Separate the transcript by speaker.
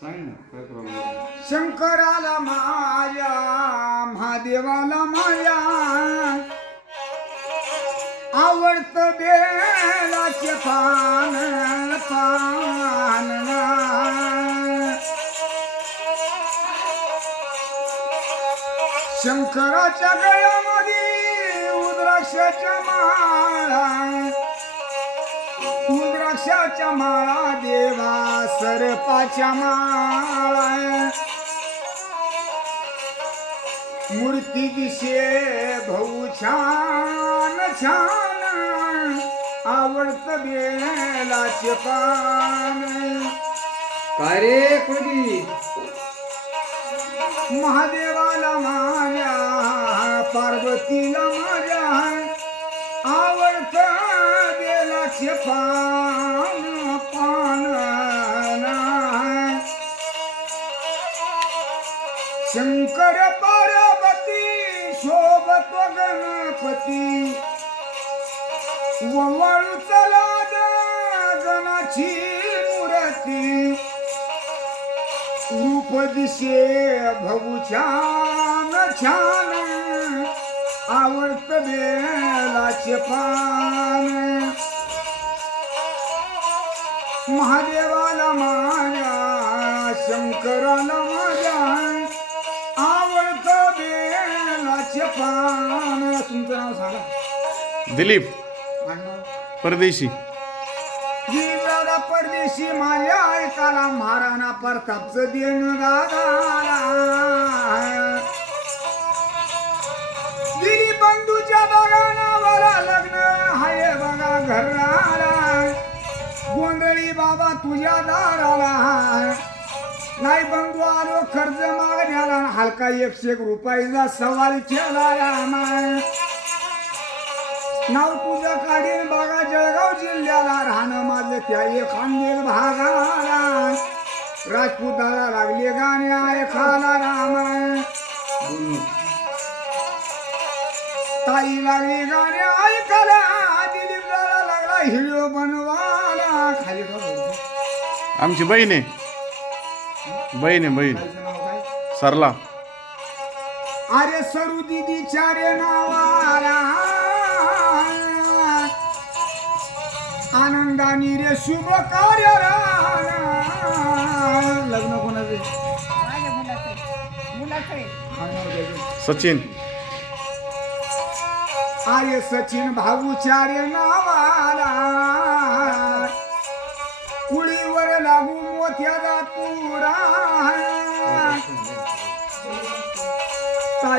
Speaker 1: सांग ना काय प्रॉब्लेम
Speaker 2: शंकराला माया महादेवाला माया. आवडत बेलाचे पान पान शंकराच्या गळ्यामध्ये उद्राक्षाच्या माळा उद्राक्षाच्या माळा देवा सरपाच्या माळा. मूर्ती दिशे भाऊ छान छान. आवडत बेलाचे पान.
Speaker 1: काय रे कुणी
Speaker 2: महादेवाला माझ्या पार्वतीला माझ्या आवडत बेलाचे पान. शंकर पार्वती शोभत गणपती. ववाळू चला गणाची मूर्ती. रूप दिशे भगू छान छान. आवडत बेलाचे पान. महादेवाला माया शंकराला पान तुमचं नाव सांगा.
Speaker 3: दिलीप? परदेशी.
Speaker 2: परदेशी माझ्या ऐकाला महाराणा प्रतापचं देण दादा दिली बंधूच्या बघानावाला लग्न हाय बघा घराला. गोंधळी बाबा तुझ्या दाराला नाही बंधू आलो कर्ज मागण्याला. हलका एकशे एक रुपयाचा सवाल केला रामा नाव तुझं काढीन बागा जळगाव जिल्ह्याला. राहणं माझं त्या एखांदेल भागाला. राजपुताला लागले गाणे ऐकाला रामा ताई लागली गाणे ऐकाला दिलीपला लागला हिरो बनवाला खाली
Speaker 3: आमची बहीण आहे. बहीण आहे बहीण.
Speaker 2: ताईचं नाव काय
Speaker 3: सरला.
Speaker 2: अरे सरू दिदीच्या रे नावाला. आनंदानी रे शुभ कार्य लग्न कोणाचे
Speaker 4: माझ्या मुलाचं मुलाचं आहे.
Speaker 3: सचिन.
Speaker 2: आर्य सचिन भाऊच्या रे नावाला. कुळीवर लागू मोठ्याला पुरा